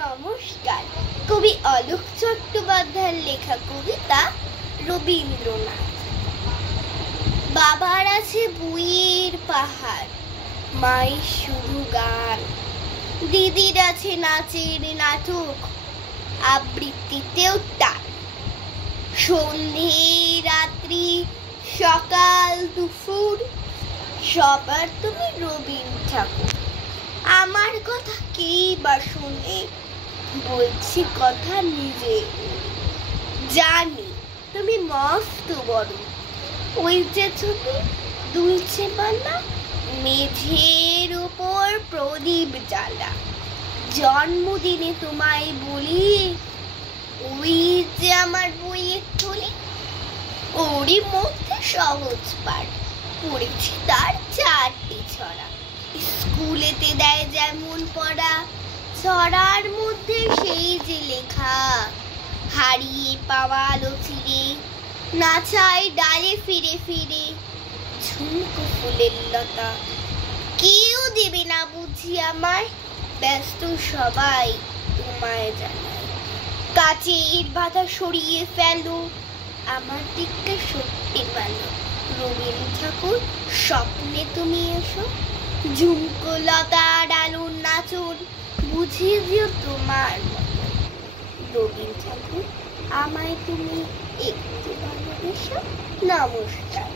নমস্কার। কবি অলোক চট্টোপাধ্যায়ের লেখা কবিতা রবীন্দ্রনাথ। বাবার আছে বইয়ের পাহাড়, মায়ের শুধু গান, দিদির আছে নাচের নাটক, আবৃত্তিতেও টান। সন্ধে রাত্রি সকাল দুপুর সবার তুমি রবীন্দ্র ঠাকুর। আমার কথা কে বা শুনে, বলছি কথা নিজে। জানি তুমি মস্ত বড়, ওই যে ছবি দুলছে মালা, মেঝের উপর প্রদীপ জ্বালা। জন্মদিনে তোমায় বলি, ওই যে আমার বইয়ের থলি, ওরই মধ্যে সহজ পাঠ পড়েছি তার 4টি ছড়া। স্কুলেতে দেয় যেমন পড়া, ছড়ার মধ্যে সেই যে লেখা, হারিয়ে পাওয়া আলো ফিরে, নাচাই ডালে ফিরে ফিরে, ঝুমকো ফুলের লতা। কেউ দেবে না বুঝি আমায়, ব্যস্ত সবাই তোমায় জানায়। কাচের বাধা সরিয়ে ফেলো, আমার দিকটা সত্যি ভালো। রবীন্দ্র ঠাকুর স্বপ্নে তুমি এসো, ঝুমকো লতার আলোর নাচন বুঝিয়ে দিও তোমার মতো। রবীন্দ্র ঠাকুর আমায় তুমি একটু ভালোবেসো। নমস্কার।